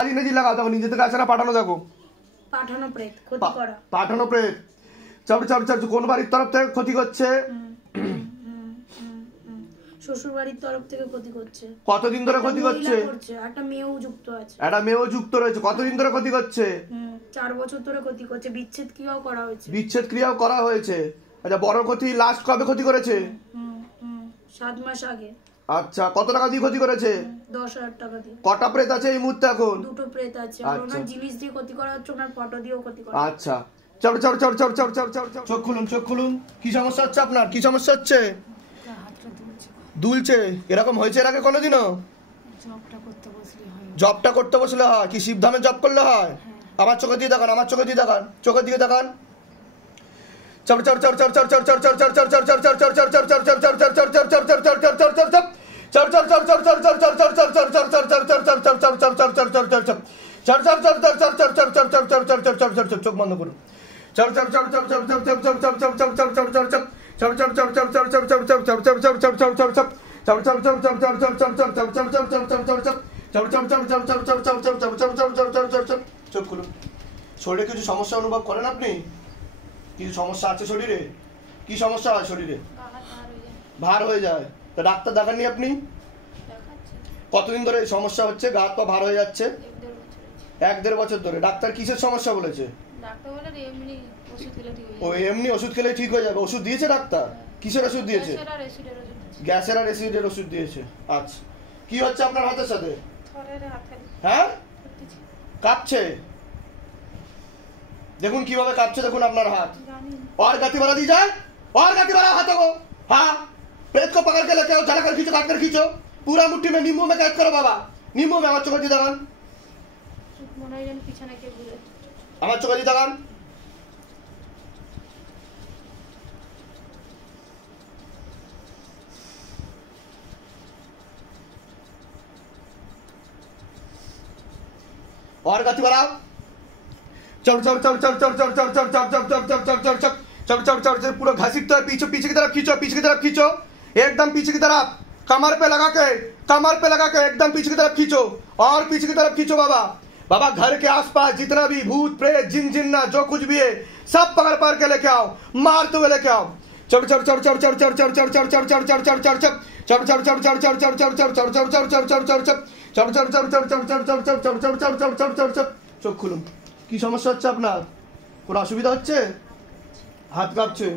ইংরেজি লাগাও, দেখো নিজে থেকে আসে না, পাঠানো দেখো। পাঠানো প্রেত, ক্ষতি করা। পাঠানো প্রেত, কোন বাড়ির তরফ থেকে ক্ষতি করছে? শ্বশুর বাড়ির তরফ থেকে ক্ষতি করছে। কতদিন ধরে ক্ষতি করছে? একটা মেয়েও যুক্ত আছে। একটা মেয়েও যুক্ত রয়েছে। কতদিন ধরে ক্ষতি করছে? 4 বছর ধরে ক্ষতি করছে। বিচ্ছেদ ক্রিয়াও করা হয়েছে। বিচ্ছেদ ক্রিয়াও করা হয়েছে। আচ্ছা, বড় ক্ষতি লাস্ট কবে ক্ষতি করেছে? 7 মাস আগে। আচ্ছা, কত টাকা দিয়ে ক্ষতি করেছে? 10,000 টাকা দিয়ে। কটা প্রেত আছে এই মুহূর্তে এখন? 2টো প্রেত আছে। আর ওনার জিনিস দিয়ে ক্ষতি করা হচ্ছে, ওনার ফটো দিয়েও ক্ষতি করা। আচ্ছা, চোখ খুলুন। কি সমস্যা হচ্ছে আপনার? কি সমস্যা হচ্ছে? দুলছে। এরকম হয়েছে এর আগে কোনোদিনও? জবটা করতে বসলে হয় কি শিবধামে জব করলে হয়? আমার চোখে দিয়ে দেখান, চোখের দিকে দেখান। চোখ বন্ধ করুন। চোখ খুলুন। শরীরে কিছু সমস্যা অনুভব করেন আপনি? কিছু সমস্যা আছে শরীরে? কি সমস্যা হয় শরীরে? ভার হয়ে যায়। তা ডাক্তার দেখাননি আপনি? কতদিন ধরে এই সমস্যা হচ্ছে? গা হাত পা ভার হয়ে যাচ্ছে? 1-1.5 বছর ধরে। ডাক্তার কিসের সমস্যা বলেছে? এমনি ওষুধ খেলে ঠিক হয়ে যাবে। ওষুধ দিয়েছে ডাক্তার? কিসের ওষুধ দিয়েছে? গ্যাসের আর অ্যাসিডের ওষুধ দিয়েছে। আচ্ছা, কি হচ্ছে আপনার হাতের সাথে? হ্যাঁ, কাঁপছে। দেখুন কিভাবে কাঁপছে, দেখুন আপনার हाथ। और गति बढ़ा दी जाए, और गति बढ़ा हाथों को। हाँ, पेट को पकड़ के लेके आओ, जला कर खींचो, काट कर खींचो। पूरा मुट्ठी में नींबू में कैद करो बाबा। नींबू में আমার চোখে দিয়ে দেখান। আমার চোখে দিয়ে দেখান। और गति बढ़ाओ। चल पूरा घसीटते हैं पीछे की तरफ खींचो, एकदम पीछे की तरफ। कमर पे लगा के एकदम पीछे की तरफ खींचो, और पीछे की तरफ खींचो बाबा। घर के आसपास जितना भी भूत प्रेत जिन्ना जो कुछ भी है सब पकड़ के लेके आओ, मारते हुए लेके आओ। চোখ খুলুন। কি সমস্যা হচ্ছে আপনার? কোনো অসুবিধা হচ্ছে? হাত কাঁপছে,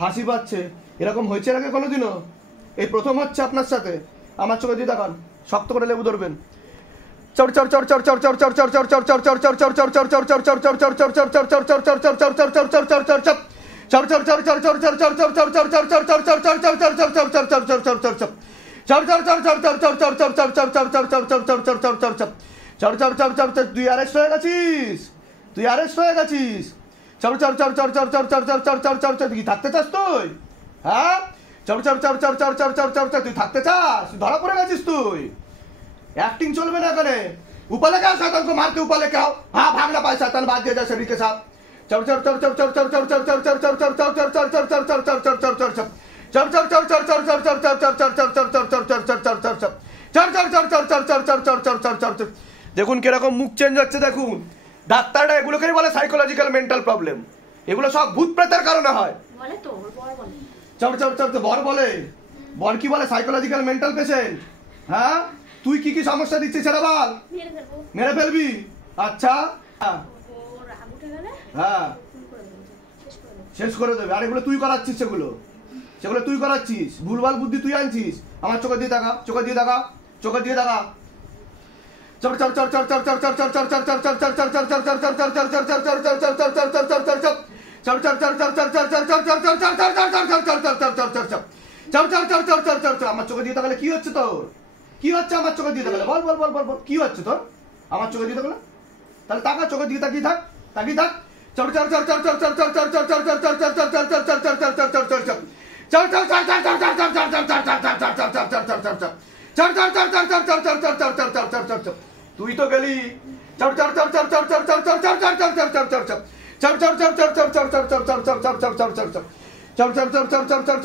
হাসি পাচ্ছে। এরকম হয়েছে এর আগে কোনোদিনও? এই প্রথম হচ্ছে আপনার সাথে? আমার চোখে দিয়ে দেখান, শক্ত করে লেবু ধরবেন। তুই অ্যারেস্ট হয়ে গেছিস। কি থাকতে চাস তুই? হ্যাঁ, তুই থাকতে চাস? ধরা পড়ে গেছিস তুই। एक्टिंग चलবে না এখানে। ऊपर लेके आओ शैतान को, मार के ऊपर लेके आओ। हाँ, भाग ना पाए शैतान, बात दिया जाए शरीर के साथ। দেখুন কিরকম মুখ চেঞ্জ হচ্ছে। দেখুন, ডাক্তাররা এগুলোকেই বলে সাইকোলজিক্যাল মেন্টাল প্রবলেম। এগুলো সব ভূত প্রেতের কারণে হয়। বর বলে, বর কি বলে? Psychological mental patient. হ্যাঁ, তুই কি কি সমস্যা দিচ্ছিস সেটা বল। মেরে ফেলবি? আচ্ছা, হ্যাঁ, শেষ করে দেবে। আর এগুলো তুই করাচ্ছিস, সেগুলো তুই করাচ্ছিস। ভুলভাল বুদ্ধি তুই আনছিস। আমার চোখে দিয়ে দেখা। আমার চোখে দিয়ে তাকালে কি হচ্ছে তোর? কি হচ্ছে আমার চোখে দিয়ে তাকালে? বল কি হচ্ছে তোর আমার চোখে দিয়ে তাকালে? তাহলে তাকা, চোখে দিয়ে তাকিয়ে থাক। তুই তো গেলি।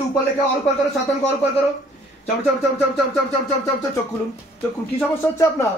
ऊपर लेके और ऊपर करो, शैतान को और ऊपर करो। চোখ খুলুন। কি সমস্যা হচ্ছে আপনার?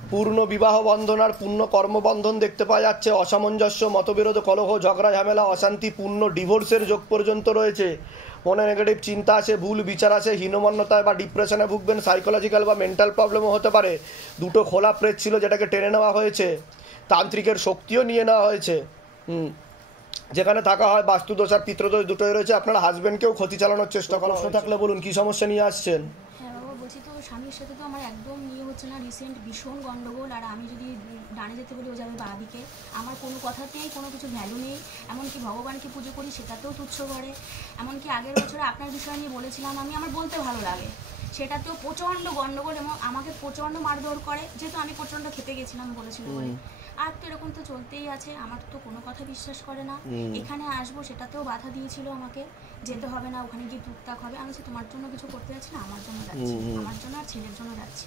পূর্ণ বিবাহ বন্ধন আর পূর্ণ কর্মবন্ধন দেখতে পাওয়া যাচ্ছে। অসামঞ্জস্য, মতবিরোধ, কলহ, ঝগড়া, ঝামেলা, অশান্তি, পূর্ণ ডিভোর্সের যোগ পর্যন্ত রয়েছে। মনে নেগেটিভ চিন্তা আসে, ভুল বিচার আসে, হীনমন্যতায় বা ডিপ্রেশনে ভুগবেন, সাইকোলজিক্যাল বা মেন্টাল প্রবলেমও হতে পারে। দুটো খোলা প্রেত ছিল যেটাকে টেনে নেওয়া হয়েছে, তান্ত্রিকের শক্তিও নিয়ে নেওয়া হয়েছে। যেখানে থাকা হয় বাস্তুদোষ আর পিতৃদোষ দুটোই রয়েছে। আপনার হাজবেন্ডকেও ক্ষতি চালানোর চেষ্টা করা প্রশ্ন থাকলে বলুন, কি সমস্যা নিয়ে আসছেন? হ্যাঁ বাবা, বলছি তো স্বামীর সাথে তো আমার একদম নিয়ে হচ্ছে না, রিসেন্ট ভীষণ গন্ডগোল। আর আমি যদি ডানে যেতে বলি ও যাবে বাঁ দিকে, আমার কোনো কথাতেই কোনো কিছু ভ্যালু নেই। এমনকি ভগবানকে পুজো করি সেটাতেও তুচ্ছ করে। এমনকি আগের বছরে আপনার বিষয় নিয়ে বলেছিলাম আমি, আমার বলতে ভালো লাগে, সেটাতেও প্রচণ্ড গন্ডগোল এবং আমাকে প্রচণ্ড মারধর করে, যেহেতু আমি প্রচণ্ড খেপে গেছিলাম বলেছিল বলে। আর তো এরকম তো চলতেই আছে, আমার তো কোনো কথা বিশ্বাস করে না। এখানে আসবো সেটাতেও বাধা দিয়েছিল আমাকে, যেতে হবে না, ওখানে গিয়ে টুকটাক হবে। আমি সে তোমার জন্য কিছু করতে যাচ্ছি না, আমার জন্য যাচ্ছি, আমার জন্য আর ছেলের জন্য যাচ্ছি।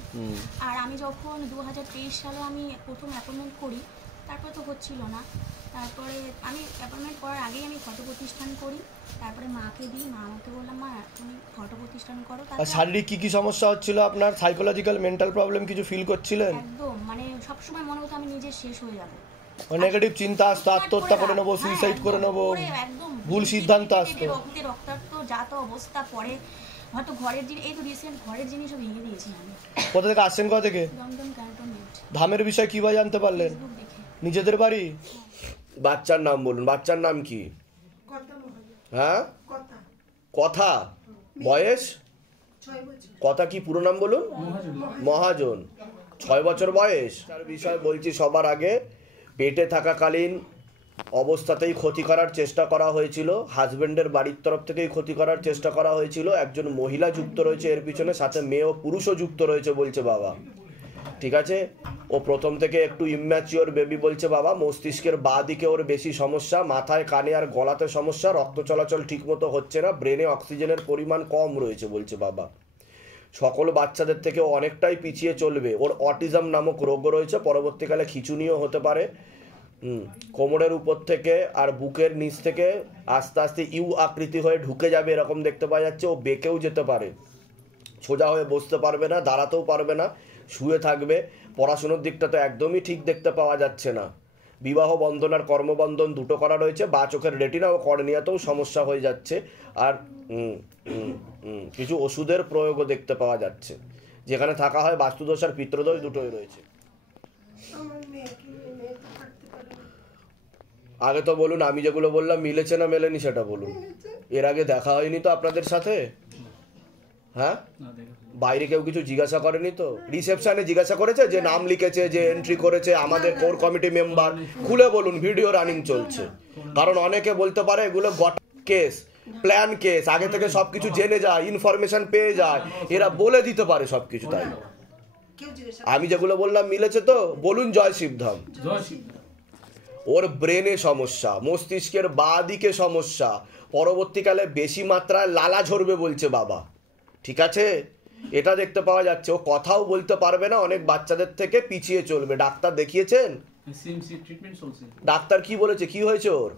আর আমি যখন 2023 সালে আমি প্রথম অ্যাপয়েন্টমেন্ট করি, তারপরে তো হচ্ছিল না। তারপরে আমি অ্যাপয়েন্টমেন্ট করার আগেই আমি ফটো প্রতিষ্ঠান করি, তারপরে মাকে দিই। মা আমাকে বললাম, মা তুমি ফটো প্রতিষ্ঠান করো। আর শারীরিক কি কি সমস্যা হচ্ছিল আপনার? সাইকোলজিক্যাল, মেন্টাল প্রবলেম কিছু ফিল করছিলেন? একদম, মানে সবসময় মনে হতো আমি নিজে শেষ হয়ে যাবো। নেগেটিভ চিন্তা আসতো, আত্মহত্যা করে নেবো, সুইসাইড করে নেবো, ভুল সিদ্ধান্ত আসতো, রক্তাক্ত যা তো অবস্থা। পরে হয়তো ঘরের জিনিস, এই তো রিসেন্ট ঘরের জিনিসও ভেঙে দিয়েছি আমি। কোথা থেকে আসছেন? কোথা থেকে? দমদম ক্যান্টনমেন্ট। ধামের বিষয় কিভাবে জানতে পারলেন? ফেসবুক দেখে। নিজেদের বাড়ি? বাচ্চার নাম বলুন। বাচ্চার নাম কি? হ্যাঁ, কথা। বয়স? কথা কি পুরো নাম বলুন? মহাজন। 6 বছর বয়স। তার বিষয় বলছি সবার আগে, পেটে থাকাকালীন অবস্থাতেই ক্ষতি করার চেষ্টা করা হয়েছিল। হাজবেন্ডের বাড়ির তরফ থেকেই ক্ষতি করার চেষ্টা করা হয়েছিল। একজন মহিলা যুক্ত রয়েছে এর পিছনে, সাথে মেয়ে ও পুরুষও যুক্ত রয়েছে বলছে বাবা। ঠিক আছে, ও প্রথম থেকে একটু ইম্যাচিওর বেবি বলছে বাবা। মস্তিষ্কের বাঁ দিকে ওর বেশি সমস্যা, মাথায়, কানে আর গলাতে সমস্যা, রক্ত চলাচল ঠিকমতো হচ্ছে না, ব্রেনে অক্সিজেনের পরিমাণ কম রয়েছে বলছে বাবা। সকল বাচ্চাদের থেকে অনেকটাই পিছিয়ে চলবে। ওর অটিজম নামক রোগ রয়েছে, পরবর্তীকালে খিঁচুনিও হতে পারে। কোমরের উপর থেকে আর বুকের নিচ থেকে আস্তে আস্তে ইউ আকৃতি হয়ে ঢুকে যাবে এরকম দেখতে পাওয়া যাচ্ছে। ও বেঁকেও যেতে পারে, সোজা হয়ে বসতে পারবে না, দাঁড়াতেও পারবে না, শুয়ে থাকবে। পড়াশুনোর দিকটা তো একদমই ঠিক দেখতে পাওয়া যাচ্ছে না। বিবাহ বন্ধন আর কর্মবন্ধন দুটো করা রয়েছে। বা চোখের রেটিনা ও কর্নিয়াতেও সমস্যা হয়ে যাচ্ছে। আর কিছু ওষুধের প্রয়োগও দেখতে পাওয়া যাচ্ছে। যেখানে থাকা হয় বাস্তুদোষ আর পিতৃদোষ দুটোই রয়েছে। আগে তো বলুন, আমি যেগুলো বললাম মিলেছে না মেলেনি সেটা বলুন। এর আগে দেখা হয়নি তো আপনাদের সাথে? হ্যাঁ, বাইরে কেউ কিছু জিজ্ঞাসা করেনি তো? রিসেপশনে জিজ্ঞাসা করেছে যে নাম লিখেছে, যে এন্ট্রি করেছে আমাদের কোর কমিটি মেম্বার? খুলে বলুন, ভিডিও রানিং চলছে। কারণ অনেকে বলতে পারে এগুলো গট কেস, প্ল্যান কেস, আগে থেকে সবকিছু জেনে যায়, ইনফরমেশন পেয়ে যায়, এরা বলে দিতে পারে সবকিছু। তাই আমি যেগুলো বললাম মিলেছে তো? বলুন জয় শিবধাম। ওর ব্রেনে সমস্যা, মস্তিষ্কের বাঁ দিকে সমস্যা, পরবর্তীকালে বেশি মাত্রায় লালা ঝরবে বলছে বাবা। ঠিক আছে, এটা দেখতে পাওয়া যাচ্ছে। ও কথাও বলতে পারবে না, অনেক বাচ্চাদের থেকে পিছিয়ে চলবে। ডাক্তার দেখিয়েছেন? ডাক্তার কি বলেছে, কি হয়েছে ওর?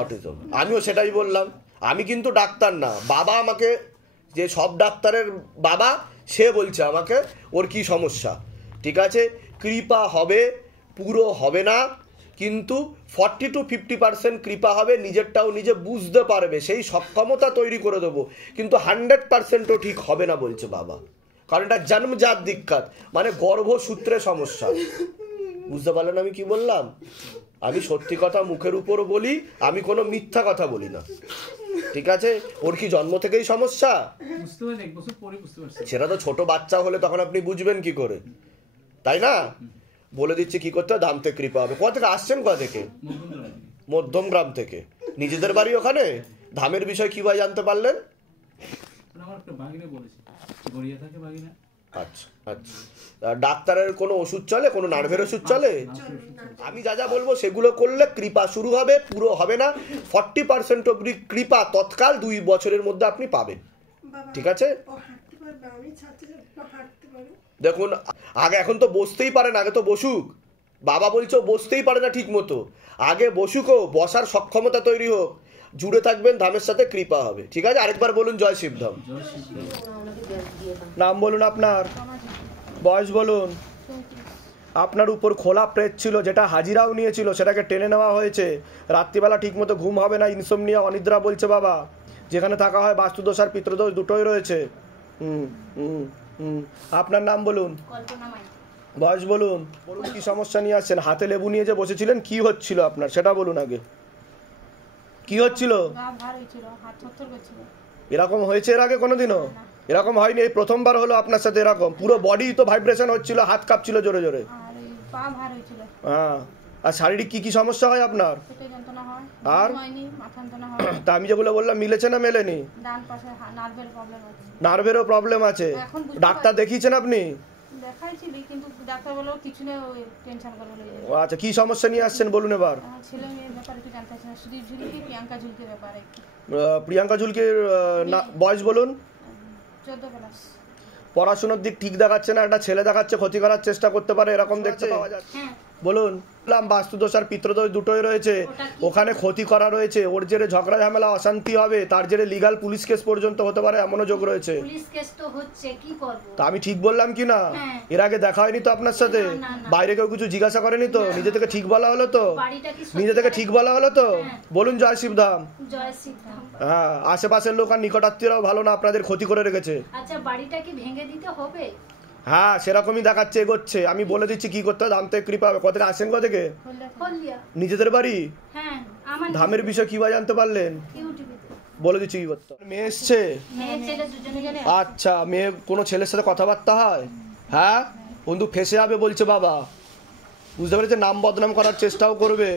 অটিজম। আমিও সেটাই বললাম। আমি কিন্তু ডাক্তার না, বাবা আমাকে, যে সব ডাক্তারের বাবা, সে বলছে আমাকে ওর কি সমস্যা। ঠিক আছে, কৃপা হবে, পুরো হবে না, কিন্তু 40 to 50% কৃপা হবে। নিজেরটাও নিজে বুঝতে পারবে, সেই সক্ষমতা তৈরি করে দেবো, কিন্তু 100%ও ঠিক হবে না বলছে বাবা। কারণ এটা জন্মজাত দিক্কত, মানে গর্ভসূত্রে সমস্যা। বুঝতে পারলেন আমি কি বললাম? আমি সত্যি কথা মুখের উপর বলি, আমি কোনো মিথ্যা কথা বলি না। ঠিক আছে, ওর কি জন্ম থেকেই সমস্যা? সেটা তো ছোট বাচ্চা হলে তখন আপনি বুঝবেন কি করে, তাই না? বলে দিচ্ছে কি করতে, ধাম থেকে কৃপা হবে। কোথা থেকে আসছেন? কোথা থেকে? মধ্যম গ্রাম থেকে। নিজেদের বাড়ি ওখানে? ধামের বিষয় কিভাবে জানতে পারলেন? আচ্ছা আচ্ছা, ডাক্তারের কোনো ওষুধ চলে? কোনো নার্ভের ওষুধ চলে? আমি যা যা বলবো সেগুলো করলে কৃপা শুরু হবে, পুরো হবে না। 40% অব্দি কৃপা তৎকাল 2 বছরের মধ্যে আপনি পাবেন। ঠিক আছে, দেখুন আগে, এখন তো বসতেই পারে না, আগে তো বসুক। বাবা বলছে বসতেই পারে না ঠিক মতো, আগে বসুক, ও বসার সক্ষমতা তৈরি হোক। জুড়ে থাকবেন, ধামের সাথে কৃপা হবে। ঠিক আছে, আরেকবার বলুন জয় শিবধাম। নাম বলুন আপনার। বয়স বলুন। 34। আপনার উপর খোলা প্রেত ছিল, যেটা হাজিরাও নিয়েছিল, সেটাকে টেনে নেওয়া হয়েছে। রাত্রিবেলা ঠিকমতো ঘুম হবে না, ইনসোমনিয়া, অনিদ্রা বলছে বাবা। যেখানে থাকা হয় বাস্তুদোষ আর পিতৃদোষ দুটোই রয়েছে। হুম হুম হুম। আপনার নাম বলুন। কল্পনা মাই। বয়স বলুন। বলুন কি সমস্যা নিয়ে আসছেন? হাতে লেবু নিয়ে যে বসেছিলেন, কি হচ্ছিল আপনার সেটা বলুন আগে। কি হচ্ছিল? গা ভার হয়েছিল, হাত থরথর করছিল। এরকম হয়েছে এর আগে কোনোদিনও? এরকম হয়নি, এই প্রথমবার হলো আপনার সাথে এরকম? পুরো বডি তো ভাইব্রেশন হচ্ছিল, হাত কাঁপছিল জোরে জোরে। আর এই পা ভার হয়েছিল, হ্যাঁ। আর শারীরিক কি কি সমস্যা হয় আপনার? পেটে যন্ত্রণা হয়, আর? ঘুম হয়নি, মাথা যন্ত্রণা হয়। তা আমি যেগুলো বললাম মিলেছে না মেলেনি? ডান পাশে নার্ভের প্রবলেম আছে। নার্ভেরও প্রবলেম আছে? এখন বুঝতে ডাক্তার দেখিয়েছেন আপনি? দেখাইছিলি, কিন্তু ডাক্তার বললো কিছু না, ওই টেনশন করে বলে। ও আচ্ছা, কি সমস্যা নিয়ে আসছেন বলুন এবার। আমার ছেলে মেয়ের ব্যাপারে একটু জানতে চাই, সুদীপ ঝুলকি, প্রিয়াঙ্কা ঝুলকির ব্যাপারে একটু। প্রিয়াঙ্কা ঝুলকির বয়স বলুন। 14 ক্লাস। পড়াশোনার দিক ঠিক দেখাচ্ছে না, একটা ছেলে দেখাচ্ছে ক্ষতি করার চেষ্টা করতে পারে, এরকম দেখতে পাওয়া যাচ্ছে। হ্যাঁ। বলুন। বললাম বাস্তুদোষ আর পিতৃদোষ দুটোই রয়েছে, ওটা কি? ওখানে ক্ষতি করা রয়েছে, ওর জেরে ঝগড়া ঝামেলা অশান্তি হবে, তার জেরে লিগাল পুলিশ কেস পর্যন্ত হতে পারে, এমনও যোগ রয়েছে। পুলিশ কেস তো হচ্ছে, কি করব? তা আমি ঠিক বললাম কি না? হ্যাঁ। এর আগে দেখা হয়নি তো আপনার সাথে? না, না, না। বাইরে কেউ কিছু জিজ্ঞাসা করেনি তো? নিজে থেকে ঠিক বলা হলো তো? বাড়িটা কি সত্যি নিজে থেকে করে- ঠিক বলা হলো তো? হ্যাঁ। বলুন জয় শিবধাম। জয় সিদ্ধাম। হ্যাঁ, আশেপাশের লোক আর নিকটাত্মীয়রাও ভালো না, আপনাদের ক্ষতি করে রেখেছে। আচ্ছা, বাড়িটা কি ভেঙে দিতে হবে? হ্যাঁ, সেরকমই দেখাচ্ছে, এগোচ্ছে। আমি বলে দিচ্ছি কি করতে হবে, ধাম থেকে কৃপা হবে। কোথা থেকে আসেন, কোথা থেকে? হলদিয়া। নিজেদের বাড়ি? হ্যাঁ, আমার ধামের বিষয় কি বা জানতে পারলেন? ইউটিউবে। বলে দিচ্ছি কি করতে হবে। মেয়ে এসছে? মেয়ে ছেলে দুজনে। আচ্ছা, মেয়ে কোনো ছেলের সাথে কথাবার্তা হয়? হ্যাঁ, বন্ধু ফেসে যাবে বলছে বাবা। বুঝতে পেরেছে? নাম বদনাম করার চেষ্টাও করবে,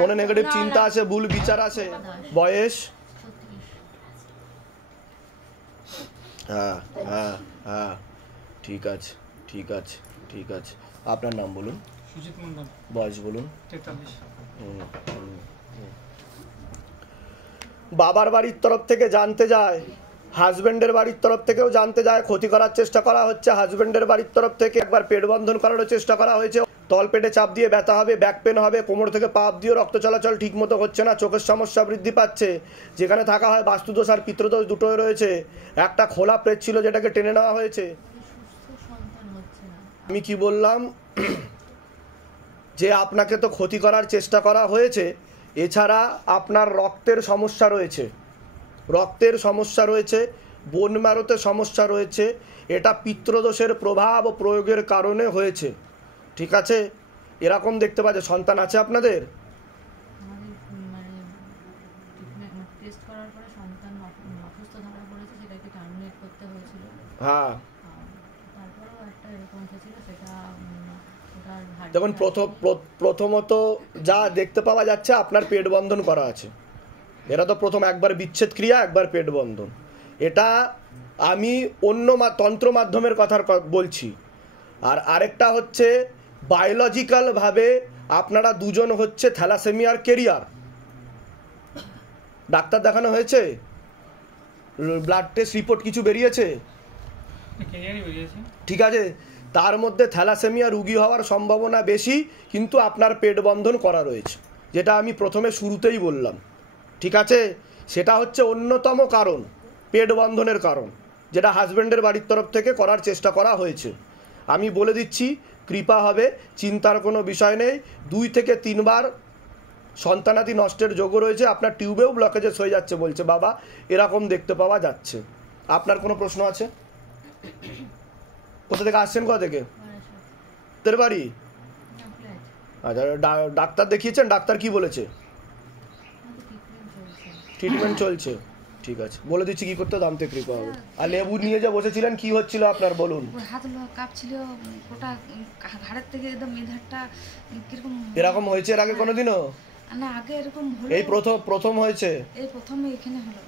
মনে নেগেটিভ চিন্তা আছে, ভুল বিচার আছে। বয়স? হ্যাঁ হ্যাঁ হ্যাঁ, ঠিক আছে ঠিক আছে ঠিক আছে। আপনার নাম বলুন। সুজিত মন্ডল, বয়স বলুন। 43। বাবার বাড়ির তরফ থেকে জানতে যায়, হাজবেন্ডের বাড়ির তরফ থেকেও জানতে যায়, ক্ষতি করার চেষ্টা করা হচ্ছে। হাজবেন্ডের বাড়ির তরফ থেকে একবার পেট বন্ধন করারও চেষ্টা করা হয়েছে। তল পেটে চাপ দিয়ে ব্যথা হবে, ব্যাক পেন হবে, কোমর থেকে পা দিয়ে রক্ত চলাচল ঠিক মতো হচ্ছে না, চোখের সমস্যা বৃদ্ধি পাচ্ছে। যেখানে থাকা হয় বাস্তুদোষ আর পিতৃদোষ দুটোই রয়েছে। একটা খোলা প্রেত ছিল, যেটাকে টেনে নেওয়া হয়েছে। আমি কি বললাম যে আপনাকে তো ক্ষতি করার চেষ্টা করা হয়েছে, এছাড়া আপনার রক্তের সমস্যা রয়েছে, রক্তের সমস্যা রয়েছে, বোন ম্যারোতে সমস্যা রয়েছে। এটা পিতৃদোষের প্রভাব ও প্রয়োগের কারণে হয়েছে, ঠিক আছে? এরকম দেখতে পাচ্ছে। সন্তান আছে আপনাদের? আমাদের ট্রিটমেন্ট টেস্ট করার পরে সন্তান অসুস্থ ধরা পড়েছে, সেটাকে টার্মিনেট করতে হয়েছিল। হ্যাঁ। তারপরেও একটা এরকম হয়েছিল, সেটা ওটার দেখুন, প্রথমত যা দেখতে পাওয়া যাচ্ছে, আপনার পেট বন্ধন করা আছে। এরা তো প্রথম একবার বিচ্ছেদ ক্রিয়া, একবার পেট বন্ধন। এটা আমি অন্য তন্ত্র মাধ্যমের কথা বলছি। আর আরেকটা হচ্ছে বায়োলজিক্যালভাবে আপনারা দুজন হচ্ছে থ্যালাসেমিয়ার কেরিয়ার। ডাক্তার দেখানো হয়েছে? ব্লাড টেস্ট রিপোর্ট কিছু বেরিয়েছে? ক্যারিয়ারই বেরিয়েছে। ঠিক আছে, তার মধ্যে থ্যালাসেমিয়া রুগী হওয়ার সম্ভাবনা বেশি, কিন্তু আপনার পেট বন্ধন করা রয়েছে, যেটা আমি প্রথমে শুরুতেই বললাম, ঠিক আছে? সেটা হচ্ছে অন্যতম কারণ, পেট বন্ধনের কারণ, যেটা হাজব্যান্ডের বাড়ির তরফ থেকে করার চেষ্টা করা হয়েছে। আমি বলে দিচ্ছি, কৃপা হবে, চিন্তার কোনো বিষয় নেই। 2 থেকে 3 বার সন্তানাদি নষ্টের যোগ রয়েছে। আপনার টিউবেও ব্লকেজেস হয়ে যাচ্ছে বলছে বাবা, এরকম দেখতে পাওয়া যাচ্ছে। আপনার কোনো প্রশ্ন আছে? কোথা থেকে আসছেন, কোথা থেকে? তোর বাড়ি? আচ্ছা, ডাক্তার দেখিয়েছেন? ডাক্তার কি বলেছে? ট্রিটমেন্ট চলছে, ঠিক আছে। বলে দিচ্ছি কি করতে, দাম থেকে কৃপা হবে। আর লেবু নিয়ে যে বসেছিলেন, কি হচ্ছিল আপনার বলুন? হাত কাঁপছিল, ওটা ঘাড়ের থেকে একদম মেধারটা কিরকম। এরকম হয়েছে এর আগে কোনোদিনও? না, আগে এরকম হলো, এই প্রথম হয়েছে? এই প্রথমে এখানে হলো।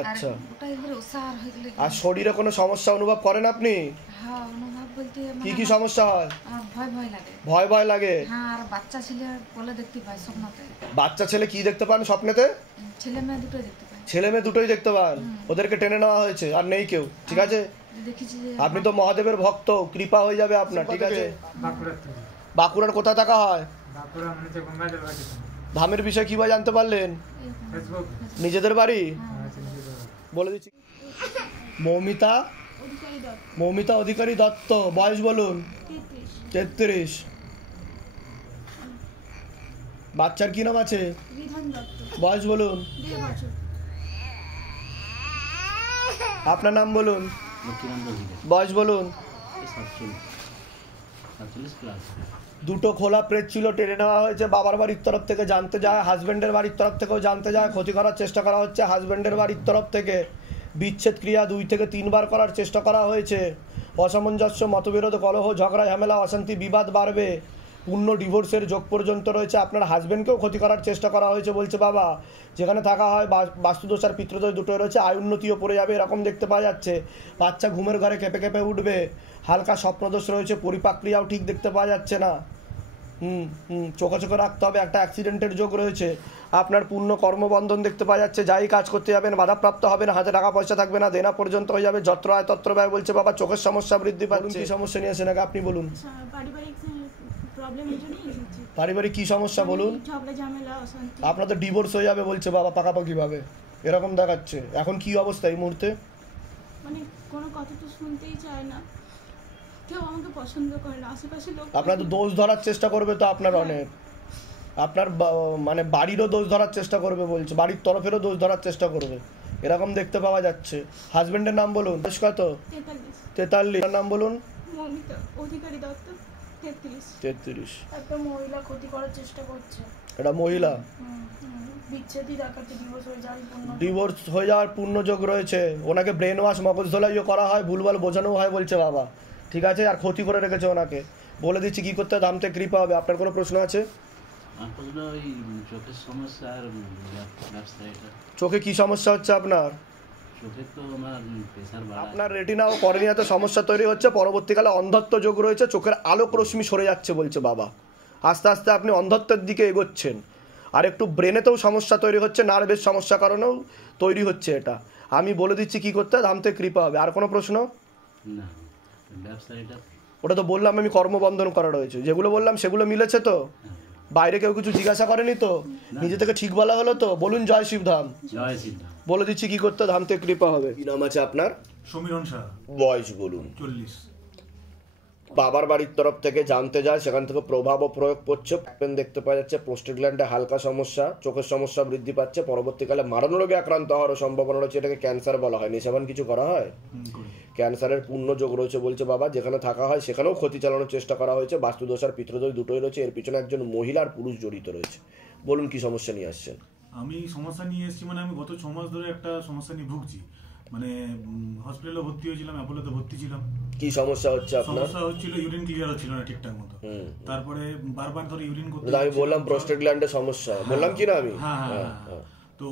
আচ্ছা। ওটা একবারে ওসার হয়ে গেলে। আর শরীরে কোনো সমস্যা অনুভব করেন আপনি? হ্যাঁ, অনুভব বলতে কি কি সমস্যা হয়? আমার ভয় ভয় লাগে। ভয় লাগে? হ্যাঁ, আর বাচ্চা ছেলে বলে দেখতে পাই স্বপ্নতে। বাচ্চা ছেলে কি দেখতে পান স্বপ্নেতে? ছেলে মেয়ে দুটোই দেখতে পাই। ছেলে মেয়ে দুটোই দেখতে পান? ওদেরকে টেনে নেওয়া হয়েছে, আর নেই কেউ, ঠিক আছে? দেখেছি যে আপনি তো মহাদেবের ভক্ত, কৃপা হয়ে যাবে আপনার, ঠিক আছে? বাঁকুড়ার থেকে। বাঁকুড়ার কোথা থাকা হয়? বাঁকুড়া মানে যে গঙ্গাজল ঘাটে। ধামের বিষয় কি বা জানতে পারলেন? ফেসবুক। নিজেদের বাড়ি? হ্যাঁ, চিনি। বলে দিচ্ছি। মৌমিতা অধিকারী দত্ত মৌমিতা অধিকারী দত্ত, বয়স বলুন। 33 33। বাচ্চার কি নাম আছে? বিধান দত্ত বয়স বলুন। 2 বছর আপনার নাম বলুন। লক্ষ্মীকান্ত অধিকারী, বয়স বলুন। 47 প্লাস। দুটো খোলা প্রেত ছিল, টেনে নেওয়া হয়েছে, বাবার বাড়ির তরফ থেকে জানতে যায়, হাজব্যান্ডের বাড়ির তরফ থেকেও জানতে যায়, ক্ষতি করার চেষ্টা করা হচ্ছে হাজব্যান্ডের বাড়ির তরফ থেকে, বিচ্ছেদ ক্রিয়া 2 থেকে 3 বার করার চেষ্টা করা হয়েছে, অসামঞ্জস্য, মতবিরোধ, কলহ, ঝগড়া, ঝামেলা, অশান্তি, বিবাদ বাড়বে, পূর্ণ ডিভোর্সের যোগ পর্যন্ত রয়েছে, আপনার হাজব্যান্ডকেও ক্ষতি করার চেষ্টা করা হয়েছে বলছে বাবা, যেখানে থাকা হয় বাস্তুদোষ আর পিতৃদোষ দুটোই রয়েছে, আয় উন্নতিও পড়ে যাবে এরকম দেখতে পাওয়া যাচ্ছে, বাচ্চা ঘুমের ঘরে কেঁপে কেঁপে উঠবে, হালকা স্বপ্নদোষ রয়েছে, পরিপাক ক্রিয়াও ঠিক দেখতে পাওয়া যাচ্ছে না, চোখে চোখে রাখতে হবে, একটা অ্যাক্সিডেন্টের যোগ রয়েছে, আপনার পূর্ণ কর্মবন্ধন দেখতে পাওয়া যাচ্ছে, যাই কাজ করতে যাবেন বাধাপ্রাপ্ত হবে না, হাতে টাকা পয়সা থাকবে না, দেনা পর্যন্ত হয়ে যাবে, যত্র আয় তত্র ব্যয় বলছে বাবা, চোখের সমস্যা বৃদ্ধি পাচ্ছে। কি সমস্যা নিয়ে আসেন আগে আপনি বলুন। পারিবারিক প্রবলেমের জন্যই এসেছি পারিবারিক কি সমস্যা বলুন। ঝগড়া ঝামেলা অশান্তি আপনার তো ডিভোর্স হয়ে যাবে বলছে বাবা পাকাপাকি ভাবে, এরকম দেখাচ্ছে, এখন কি অবস্থা এই মুহূর্তে? মানে কোনো কথা তো শুনতেই চায় না, কেউ আমাকে পছন্দ করে না, আশেপাশের লোক আপনার তো দোষ ধরার চেষ্টা করবে তো আপনার অনেক, আপনার মানে বাড়িরও দোষ ধরার চেষ্টা করবে বলছে, বাড়ির তরফেরও দোষ ধরার চেষ্টা করবে, এরকম দেখতে পাওয়া যাচ্ছে। হাজবেন্ডের নাম বলুন। বয়স কত? 43। নাম বলুন। মৌমিতা অধিকারী দত্ত 33। একটা মহিলা ক্ষতি করার চেষ্টা করছে, এটা মহিলা, বিচ্ছেদই দেখাচ্ছে, ডিভোর্স হয়ে যাওয়ার পূর্ণ ডিভোর্স হয়ে যাওয়ার পূর্ণ যোগ রয়েছে, ওনাকে ব্রেন ওয়াশ মগজ ধোলাইও করা হয়, ভুলভাল বোঝানো হয় বলছে বাবা, ঠিক আছে, আর ক্ষতি করে রেখেছে ওনাকে, বলে দিচ্ছি কি করতে ধাম থেকে কৃপা হবে। আপনার কোনো প্রশ্ন আছে? ওই চোখের সমস্যা আর ব্যবসা, এটা চোখে কি সমস্যা হচ্ছে আপনার? চোখে তো আমার প্রেশার বাড়া, আপনার রেটিনা ও কর্নিয়াতে সমস্যা তৈরি হচ্ছে, পরবর্তীকালে অন্ধত্ব যোগ রয়েছে, চোখের আলোক রশ্মি সরে যাচ্ছে বলছে বাবা, আস্তে আস্তে আপনি অন্ধত্বের দিকে এগোচ্ছেন, আর একটু ব্রেনেতেও সমস্যা তৈরি হচ্ছে, নার্ভের সমস্যা কারণেও তৈরি হচ্ছে এটা, আমি বলে দিচ্ছি কি করতে ধাম থেকে কৃপা হবে। আর কোনো প্রশ্ন? না ব্যবসা, এটা ওটা তো বললাম আমি, কর্মবন্ধন করা রয়েছে, যেগুলো বললাম সেগুলো মিলেছে তো? বাইরে কেউ কিছু জিজ্ঞাসা করেনি তো? নিজে থেকে ঠিক বলা হলো তো? বলুন জয় শিবধাম। জয় শ্রীরাম। বলে দিচ্ছি কি করতে ধাম থেকে কৃপা হবে। কি নাম আছে আপনার? সমীরণ শাহ। বয়স বলুন। 40। বাবার বাড়ির তরফ থেকে জানতে যায়, সেখান থেকে প্রভাব ও প্রয়োগ করছে, পেন দেখতে পাওয়া যাচ্ছে, পোস্টেড গ্ল্যান্ডে হালকা সমস্যা, চোখের সমস্যা বৃদ্ধি পাচ্ছে, পরবর্তীকালে মারণ রোগে আক্রান্ত হওয়ার সম্ভাবনা রয়েছে, এটাকে ক্যান্সার বলা হয়, সেমন কিছু করা হয়, ক্যান্সারের পূর্ণ যোগ রয়েছে বলছে বাবা, যেখানে থাকা হয় সেখানেও ক্ষতি চালানোর চেষ্টা করা হয়েছে, বাস্তুদোষ আর পিতৃদোষ দুটোই রয়েছে, এর পিছনে একজন মহিলা আর পুরুষ জড়িত রয়েছে। বলুন কি সমস্যা নিয়ে আসছেন? আমি সমস্যা নিয়ে এসেছি, মানে আমি গত 6 মাস ধরে একটা সমস্যা নিয়ে ভুগছি, মানে হসপিটালে ভর্তি হয়েছিলাম, অ্যাপোলোতে ভর্তি ছিলাম। কি সমস্যা হচ্ছে আপনার? সমস্যা হচ্ছিল ইউরিন ক্লিয়ার হচ্ছিল না ঠিকঠাক মতো, তারপরে বারবার ধরে ইউরিন করতে, আমি বললাম প্রোস্টেট গ্ল্যান্ডের সমস্যা, বললাম কি না আমি? হ্যাঁ, তো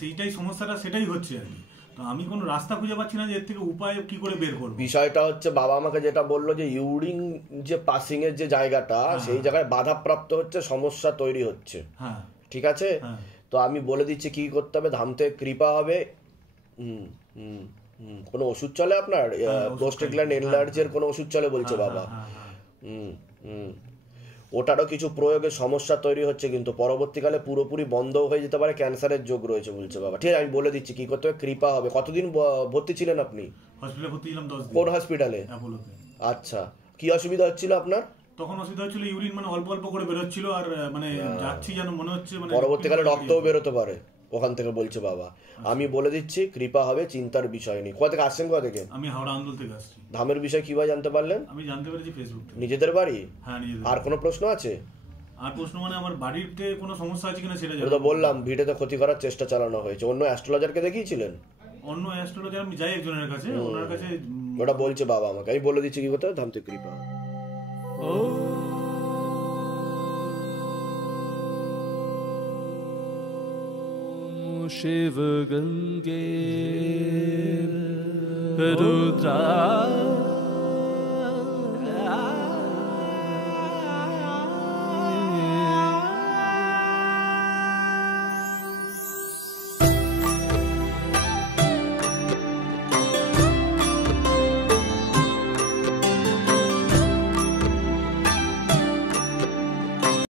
সেইটাই সমস্যাটা, সেটাই হচ্ছে আর কি। তো আমি কোনো রাস্তা খুঁজে পাচ্ছি না যে এর থেকে উপায় কি করে বের করব। বিষয়টা হচ্ছে বাবা আমাকে যেটা বললো যে ইউরিন যে পাসিং এর যে জায়গাটা, সেই জায়গায় বাধাপ্রাপ্ত হচ্ছে, সমস্যা তৈরি হচ্ছে, ঠিক আছে, তো আমি বলে দিচ্ছি কি করতে হবে, ধাম থেকে কৃপা হবে। কোনো ওষুধ চলে আপনার? প্রোস্টেট গ্ল্যান্ড এনলার্জের কোনো ওষুধ চলে বলছে বাবা। ওটারও কিছু প্রয়োগে সমস্যা তৈরি হচ্ছে, কিন্তু পরবর্তীকালে পুরোপুরি বন্ধ হয়ে যেতে পারে, ক্যান্সারের যোগ রয়েছে বলছে বাবা। ঠিক আছে, আমি বলে দিচ্ছি কি করতে হবে, কৃপা হবে। কতদিন ভর্তি ছিলেন আপনি? হসপিটালে ভর্তি ছিলাম 10 দিন। কোন হসপিটালে? অ্যাপোলোতে। আচ্ছা, কি অসুবিধা হচ্ছিল আপনার? তখন অসুবিধা হচ্ছিল ইউরিন মানে অল্প অল্প করে বের হচ্ছিল, আর মানে যাচ্ছি যেন মনে হচ্ছে মানে পরবর্তীকালে রক্তও বেরোতে পারে ওখান থেকে বলছে বাবা। আমি বলে দিচ্ছি কৃপা হবে, চিন্তার বিষয় নেই। কোথা থেকে আসছেন? কোথা থেকে? আমি হাওড়া আন্দোল থেকে আসছি। ধামের বিষয় কিভাবে জানতে পারলেন? আমি জানতে পেরেছি ফেসবুক থেকে। নিজেদের বাড়ি? হ্যাঁ, নিজেদের। আর কোনো প্রশ্ন আছে? আর প্রশ্ন মানে আমার বাড়িতে কোনো সমস্যা আছে কিনা সেটা তো বললাম, ভিডিওতে ক্ষতি করার চেষ্টা চালানো হয়েছে। অন্য অ্যাস্ট্রোলজারকে দেখিয়েছিলেন? অন্য অ্যাস্ট্রোলজার আমি যাই একজনের কাছে, ওনার কাছে ওটা বলছে বাবা আমাকে। আমি বলে দিচ্ছি কি করতে হবে, ধাম থেকে কৃপা। शिव गंगे रुद्रा